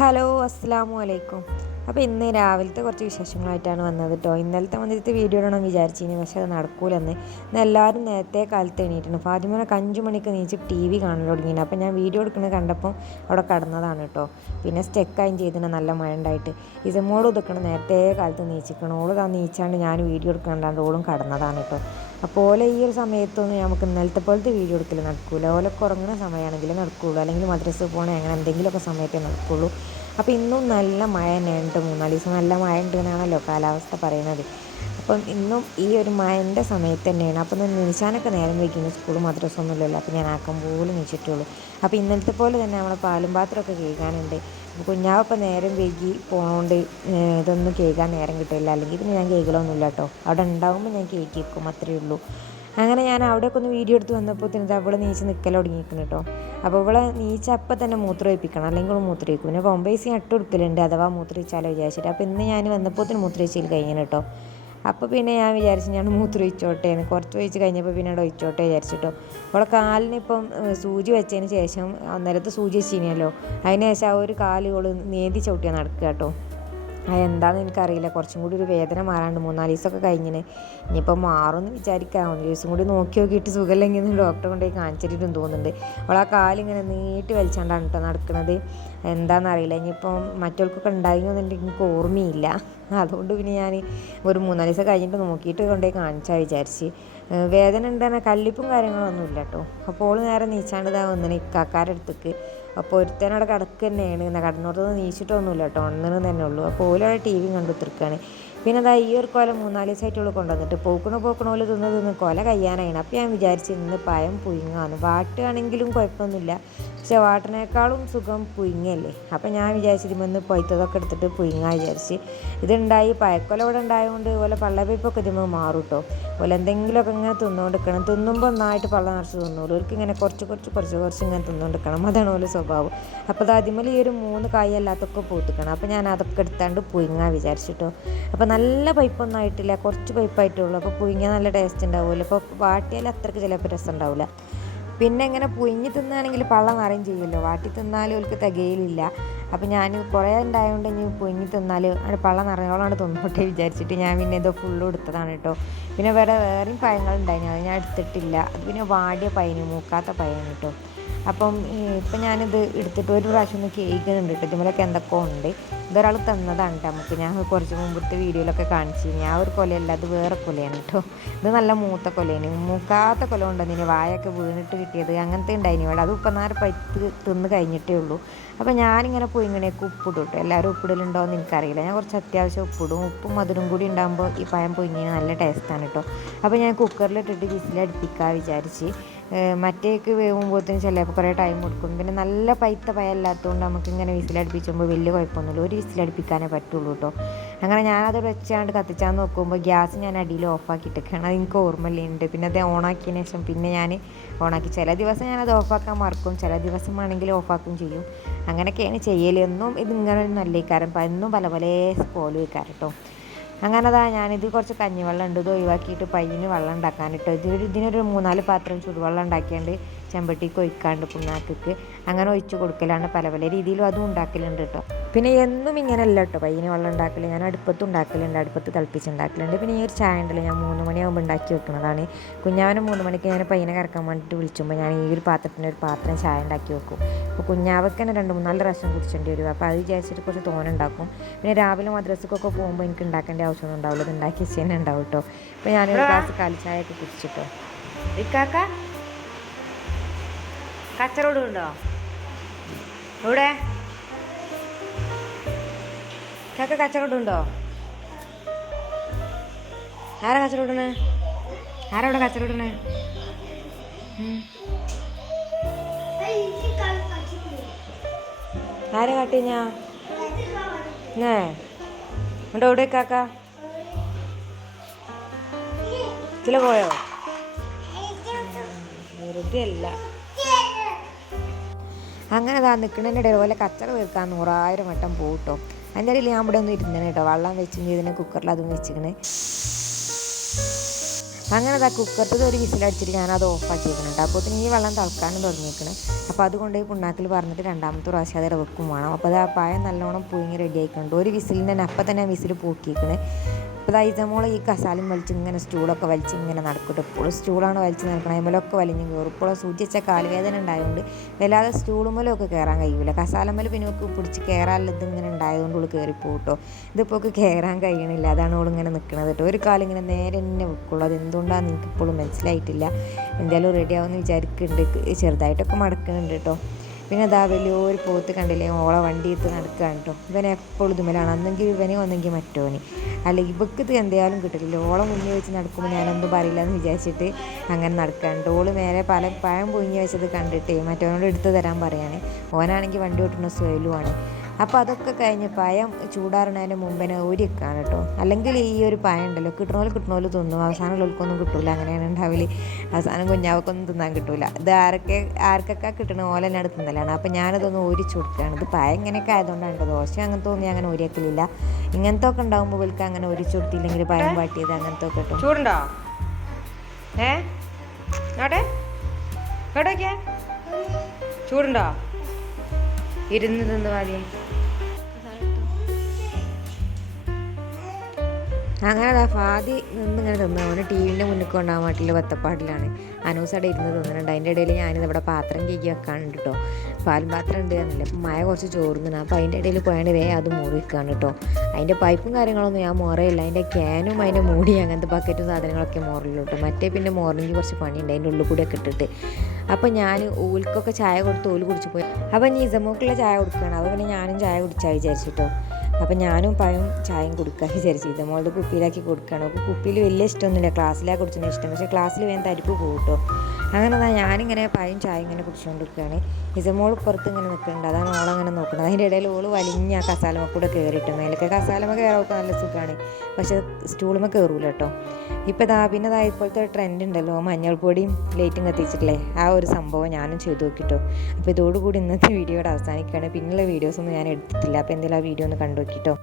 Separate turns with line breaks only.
Hello അസ്സാം വലൈക്കും അപ്പോൾ ഇന്ന് രാവിലത്തെ കുറച്ച് വിശേഷങ്ങളായിട്ടാണ് വന്നത് കേട്ടോ ഇന്നലത്തെ വന്നിട്ട് വീഡിയോ ഇടണം വിചാരിച്ചിനി പക്ഷെ അത് നടക്കൂലെന്ന്. ഇന്ന് എല്ലാവരും നേരത്തെ കാലത്ത് എണീറ്റിട്ടുണ്ട് ഫാത്തിമനൊക്കെ അഞ്ച് മണിക്ക് നീച്ച് ടി വി കാണാൻ തുടങ്ങിയിട്ടുണ്ട് അപ്പോൾ ഞാൻ വീഡിയോ എടുക്കുന്നത് കണ്ടപ്പോൾ അവിടെ കടന്നതാണ് കേട്ടോ പിന്നെ സ്റ്റെക്കായും ചെയ്തിന് നല്ല മഴ ഉണ്ടായിട്ട്. ഇസമോട് ഒതുക്കണം നേരത്തെ കാലത്ത് നീച്ചിക്കണം. ഓൾ താ നീച്ചാണ്ട് ഞാൻ വീഡിയോ എടുക്കണ്ടാണ്ട് ഓളും കടന്നതാണ് കേട്ടോ അപ്പോൾ ഓല ഈ ഒരു സമയത്തൊന്നും നമുക്ക് ഇന്നലത്തെ പോലത്തെ വീഡിയോ എടുക്കില്ല നടക്കൂല. ഓലൊക്കെ ഉറങ്ങുന്ന സമയമാണെങ്കിലും നടക്കുകയുള്ളൂ അല്ലെങ്കിൽ മദ്രസ പോകണേ അങ്ങനെ എന്തെങ്കിലുമൊക്കെ സമയത്തേ നടക്കുള്ളൂ. അപ്പോൾ ഇന്നും നല്ല മഴ തന്നെയുണ്ട് മൂന്നാൽ ദിവസം നല്ല മഴ ഉണ്ട് എന്നാണല്ലോ കാലാവസ്ഥ പറയുന്നത്. അപ്പം ഇന്നും ഈ ഒരു മഴന്റെ സമയത്ത് തന്നെയാണ്. അപ്പം നിശാനൊക്കെ നേരം വയ്ക്കുന്നു സ്കൂൾ മദ്രസ ഒന്നുമില്ലല്ലോ അപ്പോൾ ഞാൻ ആക്കം പോലും വെച്ചിട്ടുള്ളൂ അപ്പോൾ ഇന്നലത്തെ പോലെ തന്നെ നമ്മൾ പാലും പാത്രമൊക്കെ കേൾക്കാനുണ്ട് കുഞ്ഞാവപ്പം നേരം വൈകി പോണോണ്ട് ഇതൊന്നും കേൾക്കാൻ നേരം കിട്ടില്ല. അല്ലെങ്കിൽ പിന്നെ ഞാൻ കേൾക്കലൊന്നുമില്ല കേട്ടോ. അവിടെ ഉണ്ടാകുമ്പോൾ ഞാൻ കേക്ക് വെക്കും അത്രയേ ഉള്ളൂ. അങ്ങനെ ഞാൻ അവിടെയൊക്കെ ഒന്ന് വീഡിയോ എടുത്ത് വന്നപ്പോൾ തന്നെ അവളെ നീച്ച് നിൽക്കൽ തുടങ്ങിയിരിക്കുന്നു കേട്ടോ അപ്പോൾ അവളെ നീച്ച അപ്പം തന്നെ മൂത്രമൊഴിപ്പിക്കണം അല്ലെങ്കിൽ അവൾ മൂത്രമൊഴിക്കും പിന്നെ ബോംബേസ് ഞാൻ ഇട്ട് കൊടുക്കലുണ്ട്. അഥവാ മൂത്രമൊഴിച്ചാലോ വിചാരിച്ചിട്ട്. അപ്പോൾ ഇന്ന് ഞാൻ വന്നപ്പോൾ തന്നെ മൂത്രയിച്ചിൽ കഴിഞ്ഞു കേട്ടോ അപ്പോൾ പിന്നെ ഞാൻ വിചാരിച്ചു ഞാൻ മൂത്രം ഒഴിച്ചോട്ടെ എന്ന് കുറച്ച് ഒഴിച്ച് കഴിഞ്ഞപ്പോൾ പിന്നെ അവിടെ ഒഴിച്ചോട്ടെ വിചാരിച്ചിട്ടോ അവളെ കാലിനിപ്പം സൂചി വെച്ചതിന് ശേഷം അന്നേരത്തെ സൂചി വെച്ചിനല്ലോ. അതിന് ശേഷം ആ ഒരു കാലുകൾ നേതി ചവിട്ടിയാൽ നടക്കുക കേട്ടോ എന്താണെന്ന് എനിക്കറിയില്ല. കുറച്ചും കൂടി ഒരു വേദന മാറാണ്ട് മൂന്നാൽ ദിവസമൊക്കെ കഴിഞ്ഞിന്. ഇനിയിപ്പോൾ മാറുമെന്ന് വിചാരിക്കാം. ഒരു ദിവസം കൂടി നോക്കി നോക്കിയിട്ട് സുഖമില്ലെങ്കിൽ ഡോക്ടറെ കൊണ്ടുപോയി കാണിച്ചിട്ടും തോന്നുന്നുണ്ട്. അവൾ ആ കാലിങ്ങനെ നീട്ടി വലിച്ചാണ്ടാണ് കേട്ടോ നടക്കുന്നത് എന്താണെന്നറിയില്ല ഇനിയിപ്പം മറ്റവർക്കൊക്കെ ഉണ്ടായിരുന്നുണ്ടെങ്കിൽ എനിക്ക് ഓർമ്മയില്ല. അതുകൊണ്ട് പിന്നെ ഞാൻ ഒരു മൂന്നാൽ ദിവസം കഴിഞ്ഞിട്ട് നോക്കിയിട്ട് കൊണ്ടുപോയി കാണിച്ചാൽ വിചാരിച്ച്. വേദന ഉണ്ടെന്ന കല്ലിപ്പും കാര്യങ്ങളൊന്നും ഇല്ല കേട്ടോ അപ്പോൾ ഓൾ നേരെ നീച്ചാണ്ട് ഇതാ വന്നിന് ഇക്കാക്കാരുടെ അടുത്തേക്ക്. അപ്പോൾ ഒരുത്തനവിടെ കിടക്ക് തന്നെയാണ് എന്നാൽ കടന്നോടത്ത് നീച്ചിട്ടൊന്നുമില്ല കേട്ടോ ഒന്നിന് തന്നെ ഉള്ളൂ. അപ്പോൾ ഓലവിടെ ടി വി കണ്ടു തീർക്കുകയാണ് പിന്നെ അതാ ഈ ഒരു കൊല മൂന്നാൽ ദിവസമായിട്ടുള്ള കൊണ്ടുവന്നിട്ട് പോക്കണ പോക്കണ പോലെ തിന്ന് തിന്ന് കൊല കയ്യാനായിരുന്നു അപ്പോൾ ഞാൻ വിചാരിച്ചു ഇന്ന് പയം പുഴുങ്ങാന്ന്. വാട്ടുകയാണെങ്കിലും കുഴപ്പമൊന്നുമില്ല. പക്ഷെ വാട്ടിനേക്കാളും സുഖം പുഴുങ്ങല്ലേ? അപ്പം ഞാൻ വിചാരിച്ചിരുമെന്ന് പൊയ്ത്തതൊക്കെ എടുത്തിട്ട് പുഴുങ്ങാൻ വിചാരിച്ച്. ഇതുണ്ടായി പയക്കൊല ഇവിടെ ഉണ്ടായതുകൊണ്ട് ഇതുപോലെ പള്ളവയ്പ്പൊക്കെ ഇതിമ്പോൾ മാറും കേട്ടോ അതുപോലെ എന്തെങ്കിലുമൊക്കെ ഇങ്ങനെ തിന്നുകൊണ്ടിരിക്കണം തിന്നുമ്പോൾ ഒന്നായിട്ട് പള്ള നിറച്ച് തിന്നുള്ളൂ ഇവർക്ക് ഇങ്ങനെ കുറച്ച് കുറച്ച് കുറച്ച് കുറച്ച് ഇങ്ങനെ തിന്നുകൊണ്ടിരിക്കണം അതാണ് പോലെ സ്വഭാവം. അപ്പോൾ അത് അതിമേൽ ഈ ഒരു മൂന്ന് കായ് അല്ലാത്തൊക്കെ പൂത്തിക്കണം. അപ്പോൾ ഞാൻ അതൊക്കെ എടുത്താണ്ട് പുഴുങ്ങാൻ വിചാരിച്ചിട്ടോ. അപ്പോൾ നല്ല പൈപ്പൊന്നും ആയിട്ടില്ല കുറച്ച് പൈപ്പായിട്ടുള്ളൂ അപ്പോൾ പുഴുങ്ങിയാൽ നല്ല ടേസ്റ്റ് ഉണ്ടാവുമല്ലോ. അപ്പോൾ വാട്ടിയാൽ അത്രയ്ക്ക് ചിലപ്പോൾ രസം ഉണ്ടാവില്ല പിന്നെ ഇങ്ങനെ പുഴുങ്ങി തിന്നാണെങ്കിൽ പള്ള നിറയും ചെയ്യുമല്ലോ വാട്ടി തിന്നാലും അവർക്ക് തികയിലില്ല. അപ്പം ഞാൻ കുറേ ഉണ്ടായതുകൊണ്ട് ഇനി പുഴുങ്ങി തിന്നാൽ പള്ള നിറയോളാണ് തിന്നോട്ടെ വിചാരിച്ചിട്ട് ഞാൻ പിന്നെ ഇത് ഫുള്ളും എടുത്തതാണ് കേട്ടോ പിന്നെ വേറെ വേറെയും പഴങ്ങളുണ്ടായിരുന്നു അത് ഞാൻ എടുത്തിട്ടില്ല. അത് പിന്നെ വാടിയ പയന് മൂക്കാത്ത പയന് കേട്ടോ അപ്പം ഇപ്പം ഞാനിത് എടുത്തിട്ട് ഒരു പ്രാവശ്യം ഒന്ന് കേൾക്കുന്നുണ്ട് കേട്ടോ. ഇതിമേലൊക്കെ എന്തൊക്കെ ഉണ്ട്. ഇതൊരാൾ തന്നതാണ് കേട്ടോ നമുക്ക്. ഞാൻ കുറച്ച് മുമ്പത്തെ വീഡിയോയിലൊക്കെ കാണിച്ചു ആ ഒരു കൊലയല്ല അത് വേറെ കൊലയാണ് കേട്ടോ. ഇത് നല്ല മൂത്ത കൊലയാണ്. മൂക്കാത്ത കൊല ഉണ്ടെന്നിന് വായൊക്കെ വീണിട്ട് കിട്ടിയത് അങ്ങനത്തെ ഉണ്ടായിനി ഇവിടെ. അത് ഉപ്പനാറ് പൈത്ത് തിന്ന് കഴിഞ്ഞിട്ടേ ഉള്ളൂ. അപ്പോൾ ഞാനിങ്ങനെ പോയി ഇങ്ങനെയൊക്കെ ഉപ്പിടും കേട്ടോ. എല്ലാവരും ഉപ്പിടലുണ്ടോ എന്ന് എനിക്കറിയില്ല. ഞാൻ കുറച്ച് അത്യാവശ്യം ഉപ്പിടും ഉപ്പും മധുരം കൂടി ഉണ്ടാകുമ്പോൾ ഈ പഴം പൊയിങ്ങനെ നല്ല ടേസ്റ്റാണ് കേട്ടോ. അപ്പോൾ ഞാൻ കുക്കറിലിട്ടിട്ട് വിസിലടുപ്പിക്കാൻ വിചാരിച്ച്. മറ്റേക്ക് വേവുമ്പോഴത്തേന് ചിലപ്പോൾ കുറേ ടൈം കൊടുക്കും. പിന്നെ നല്ല പൈത്ത പയല്ലാത്തതുകൊണ്ട് നമുക്കിങ്ങനെ വിസിലടുപ്പിച്ചുമ്പോൾ വലിയ കുഴപ്പമൊന്നുമില്ല ഒരു വിസിലടുപ്പിക്കാനേ പറ്റുള്ളൂ കേട്ടോ അങ്ങനെ ഞാനത് വെച്ചാണ്ട് കത്തിച്ചാൽ നോക്കുമ്പോൾ ഗ്യാസ് ഞാൻ അടിയിൽ ഓഫാക്കിയിട്ടൊക്കെയാണ് അത് എനിക്ക് ഓർമ്മയില്ലുണ്ട്. പിന്നെ അത് ഓണാക്കിയതിന് ശേഷം പിന്നെ ഞാൻ ഓണാക്കി ചില ദിവസം ഞാനത് ഓഫാക്കാൻ മറക്കും. ചില ദിവസം ആണെങ്കിൽ ഓഫാക്കും ചെയ്യും. അങ്ങനെയൊക്കെയാണ് ചെയ്യലെന്നും ഇതിങ്ങനെ നല്ല കാരണം എന്നും പല പല സ്പോലും വയ്ക്കാറ് കേട്ടോ അങ്ങനെ അതാ ഞാനിത് കുറച്ച് കഞ്ഞിവെള്ളം ഉണ്ട് ഇത് ഒഴിവാക്കിയിട്ട് പയ്യന് വെള്ളം ഉണ്ടാക്കാനിട്ട് ഇതിനൊരു മൂന്നാൽ പാത്രം ചൂടുവെള്ളം ഉണ്ടാക്കിയാണ്ട് ചെമ്പട്ടിക്ക് ഒഴിക്കാണ്ട് പുണ്ണാക്കിക്ക് അങ്ങനെ ഒഴിച്ചു കൊടുക്കലാണ് പല പല രീതിയിലും അതും ഉണ്ടാക്കലുണ്ട് കേട്ടോ. പിന്നെ എന്നും ഇങ്ങനെയല്ല കേട്ടോ. പയ്യന് വെള്ളം ഉണ്ടാക്കൽ ഞാൻ അടുപ്പത്ത് ഉണ്ടാക്കലുണ്ട് അടുപ്പത്ത് തിളപ്പിച്ചുണ്ടാക്കലുണ്ട്. പിന്നെ ഈ ഒരു ചായ ഉണ്ടല്ലോ ഞാൻ മൂന്ന് മണിയാകുമ്പോൾ ഉണ്ടാക്കി വെക്കുന്നതാണ് കുഞ്ഞാവനെ മൂന്ന് മണിക്ക് ഞാൻ പയ്യനെ കറക്കാൻ വേണ്ടിയിട്ട് വിളിച്ചുമ്പോൾ ഞാൻ ഈ ഒരു പാത്രത്തിന് ഒരു പാത്രം ചായ ഉണ്ടാക്കി വെക്കും. അപ്പോൾ കുഞ്ഞാവക്ക് തന്നെ രണ്ട് മൂന്നാൽ പ്രാവശ്യം കുടിച്ചേണ്ടി വരും. അപ്പോൾ അത് വിചാരിച്ചിട്ട് കുറച്ച് തോനെ ഉണ്ടാക്കും. പിന്നെ രാവിലെ മദ്രസക്കൊക്കെ പോകുമ്പോൾ എനിക്ക് ഉണ്ടാക്കേണ്ട ആവശ്യമൊന്നും ഉണ്ടാവില്ല. അത് ഉണ്ടാക്കി വെച്ച് ഉണ്ടാവും കേട്ടോ. ഇപ്പോൾ ഞാനൊരു ഗ്ലാസ് കാലിച്ചായൊക്കെ കുടിച്ചിട്ടോ. ഇക്കാക്ക? കച്ചറോട് ഉണ്ടോ ഇവിടെ ചക്ക കച്ചവടം ഉണ്ടോ ആരാ കച്ചവടണ് ആരാ ഇവിടെ കച്ചവടണ് ആരെ കാട്ടി ഞാ? ഏ ഉണ്ട് എവിടെ കാക്ക? ചില പോയോ? വെറുതെ അല്ല അങ്ങനെ അതാ നിൽക്കുന്നതിന്റെ പോലെ കച്ചറ തീർക്കാൻ നൂറായിരം വട്ടം പോട്ടോ അതിന്റെ ഇടയിൽ ഞാൻ ഇവിടെ ഒന്ന് ഇരുന്നേ കേട്ടോ. വെള്ളം വെച്ച് ഇതിനെ കുക്കറിൽ അതും വെച്ചിക്കണേ. അങ്ങനെ അതാ കുക്കറത്തത് ഒരു വിസിലടിച്ചിട്ട് ഞാനത് ഓഫാക്കിയിരിക്കണം അപ്പോൾ ഈ വെള്ളം തിളക്കാനും തുടങ്ങിയിരിക്കണം അപ്പോൾ അതുകൊണ്ട് ഈ പുണ്ണാക്കിൽ പറഞ്ഞിട്ട് രണ്ടാമത്തെ പ്രാവശ്യം അത് വെക്കും വേണം. അപ്പോൾ അത് ആ പായം നല്ലോണം പുഴുങ്ങി റെഡി ആയിക്കുന്നുണ്ട് ഒരു വിസിലിന് തന്നെ അപ്പം തന്നെ വിസിൽ പൂക്കിയിരിക്കണേ അപ്പോൾ ഇതാ ഈ കസാലും വലിച്ച് ഇങ്ങനെ സ്റ്റൂളൊക്കെ വലിച്ച് ഇങ്ങനെ നടക്കട്ടെ. ഇപ്പോഴും സ്റ്റൂളാണ് വലിച്ച് നടക്കണം. അതിമലൊക്കെ വലിഞ്ഞ് കയറും. ഇപ്പോൾ സൂചി വെച്ച കാലുവേദന ഉണ്ടായതുകൊണ്ട് വല്ലാതെ സ്റ്റൂളുമലൊക്കെ കയറാൻ കഴിയില്ല കസാലമ്മൽ പിന്നെ ഒക്കെ പിടിച്ച് കയറാനുള്ളത് ഇങ്ങനെ ഉണ്ടായതുകൊണ്ട് ഉള്ളു കയറിപ്പോ കേട്ടോ ഇതിപ്പോൾ ഒക്കെ കയറാൻ കഴിയണില്ല. അതാണ് ഓൾ ഇങ്ങനെ നിൽക്കുന്നത് കേട്ടോ. ഒരു കാലം ഇങ്ങനെ നേരെ എന്നെ വെക്കുള്ളൂ. അത് എന്തുകൊണ്ടാണെന്ന് എനിക്ക് ഇപ്പോഴും മനസ്സിലായിട്ടില്ല? എന്തായാലും റെഡി ആവുമെന്ന് വിചാരിക്കുന്നുണ്ട് ചെറുതായിട്ടൊക്കെ മടക്കുന്നുണ്ട് കേട്ടോ. പിന്നെ അതാ വലിയൊരു പോത്ത് കണ്ടില്ലേ? ഓളെ വണ്ടി എടുത്ത് നടക്കുകയാണ് കേട്ടോ ഇവൻ എപ്പോഴും ഇതുമലാണ്. അന്നെങ്കിൽ ഇവനെ ഒന്നെങ്കിൽ മറ്റോന്. അല്ലെങ്കിൽ ഇവക്ക് ഇത് എന്തായാലും കിട്ടില്ല ഓളെ മുന്നിൽ വെച്ച് നടക്കുമ്പോൾ ഞാനൊന്നും പറയില്ല എന്ന് വിചാരിച്ചിട്ട് അങ്ങനെ നടക്കാണ്ട് ഓൾ മേലെ പല പഴം പൊങ്ങി വെച്ചത് കണ്ടിട്ടേ മറ്റവനോട് എടുത്തു തരാൻ പറയാണ്. ഓനാണെങ്കിൽ വണ്ടി ഓട്ടുന്ന സ്വയലുമാണ് അപ്പോൾ അതൊക്കെ കഴിഞ്ഞ് പയം ചൂടാറുന്നതിന് മുമ്പേ ഊരിക്കാണ് കേട്ടോ അല്ലെങ്കിൽ ഈ ഒരു പഴം ഉണ്ടല്ലോ കിട്ടണോൽ കിട്ടണോൽ തിന്നും. അവസാനം ഉള്ളവർക്കൊന്നും കിട്ടൂല. അങ്ങനെയാണ് ഉണ്ടാവില്ല അവസാനം കുഞ്ഞാവക്കൊന്നും തിന്നാൻ കിട്ടൂല. ഇത് ആരൊക്കെ ആർക്കൊക്കെ കിട്ടണ പോലെ തന്നെ അടുത്ത് തിന്നലാണ്. അപ്പോൾ ഞാനതൊന്ന് ഊരിച്ചു കൊടുക്കുകയാണ് ഇത് പഴം ഇങ്ങനെയൊക്കെ ആയതുകൊണ്ടാണ് ദോശ അങ്ങനത്തെ തോന്നി അങ്ങനെ ഊരിയാക്കലില്ല. ഇങ്ങനത്തെ ഒക്കെ ഉണ്ടാകുമ്പോൾ ഇവർക്ക് അങ്ങനെ ഊരിച്ചു കൊടുത്തില്ലെങ്കിൽ പഴം പാട്ടിയത് അങ്ങനത്തെ ഒക്കെ കിട്ടും
ചൂടുണ്ടോ? ഏ? അവിടെ ചൂടുണ്ടോ?
ഇരുന്ന് തിന്ന് മതി. അങ്ങനെ അതാ ഫാദി നിന്നിങ്ങനെ തിന്നു അവന് ടി വിന്റെ മുന്നിൽ കൊണ്ടാകാൻ വേണ്ടിയിട്ടുള്ള വത്തപ്പാട്ടിലാണ്. അനൂസ് അവിടെ ഇരുന്ന് തിന്നിട്ടുണ്ട് അതിന്റെ ഇടയിൽ ഞാനിത് ഇവിടെ പാത്രം കേക്ക് വെക്കാനുണ്ട് കേട്ടോ പാൽ പാത്രം ഉണ്ട് എന്നില്ല അപ്പം മഴ കുറച്ച് ചോറുന്നു അപ്പോൾ അതിന്റെ ഇടയിൽ പോയാണ്ട് വേ അത് മൂടി വെക്കാണ് കേട്ടോ അതിന്റെ പൈപ്പും കാര്യങ്ങളൊന്നും ഞാൻ മോറയില്ല അതിന്റെ ക്യാനും അതിന്റെ മൂടി അങ്ങനത്തെ ബക്കറ്റും സാധനങ്ങളൊക്കെ മോറില്ല കേട്ടോ മറ്റേ പിന്നെ മോർണിംഗ് കുറച്ച് പണിയുണ്ട്. അതിന്റെ ഉള്ളിൽ ഒക്കെ ഇട്ടിട്ട്. അപ്പം ഞാൻ ഊൽക്കൊക്കെ ചായ കൊടുത്ത് ഊൽ കുടിച്ച് പോയി. അപ്പോൾ നിസമോക്കുള്ള ചായ കൊടുക്കുകയാണ് അതുപോലെ ഞാനും ചായ കുടിച്ചാൽ വിചാരിച്ചിട്ടോ അപ്പം ഞാനും പഴം ചായയും കൊടുക്കാൻ വിചാരിച്ചു. ഇത് മോളുടെ കുപ്പിയിലാക്കി കൊടുക്കുകയാണ് അപ്പോൾ കുപ്പിയിൽ വലിയ ഇഷ്ടമൊന്നുമില്ല. ക്ലാസ്സിലാണ് കുടിച്ചതിന് ഇഷ്ടം. പക്ഷേ ക്ലാസ്സിൽ വേഗം തരിപ്പ് പോകട്ടോ അങ്ങനെ എന്നാൽ ഞാനിങ്ങനെ പഴം ചായ ഇങ്ങനെ കുടിച്ചുകൊണ്ടിരിക്കുകയാണ് ഇസമോൾ പുറത്ത് ഇങ്ങനെ നിൽക്കുന്നുണ്ട്. അതാണ് ഓളങ്ങനെ നോക്കുന്നത്. അതിന്റെ ഇടയിൽ ഓൾ വലിഞ്ഞ ആ കസാലമ കൂടെ കയറിയിട്ട് മേലൊക്കെ. കസാലമ കയറൊക്കെ നല്ല സുഖമാണ് പക്ഷേ സ്റ്റൂളുമ കയറൂല കേട്ടോ. ഇപ്പോൾ ഇതാ പിന്നെ ഇതാ ഇപ്പോഴത്തെ ട്രെൻഡ് ഉണ്ടല്ലോ. മഞ്ഞൾപ്പൊടിയും ലൈറ്റും കത്തിച്ചിട്ടില്ലേ? ആ ഒരു സംഭവം ഞാനും ചെയ്തു നോക്കിട്ടോ. അപ്പോൾ ഇതോടുകൂടി ഇന്നത്തെ വീഡിയോയുടെ അവസാനിക്കുകയാണ്. പിന്നെയുള്ള വീഡിയോസൊന്നും ഞാൻ എടുത്തിട്ടില്ല. അപ്പോൾ എന്തെങ്കിലും ആ വീഡിയോ ഒന്ന് കണ്ടു നോക്കിട്ടോ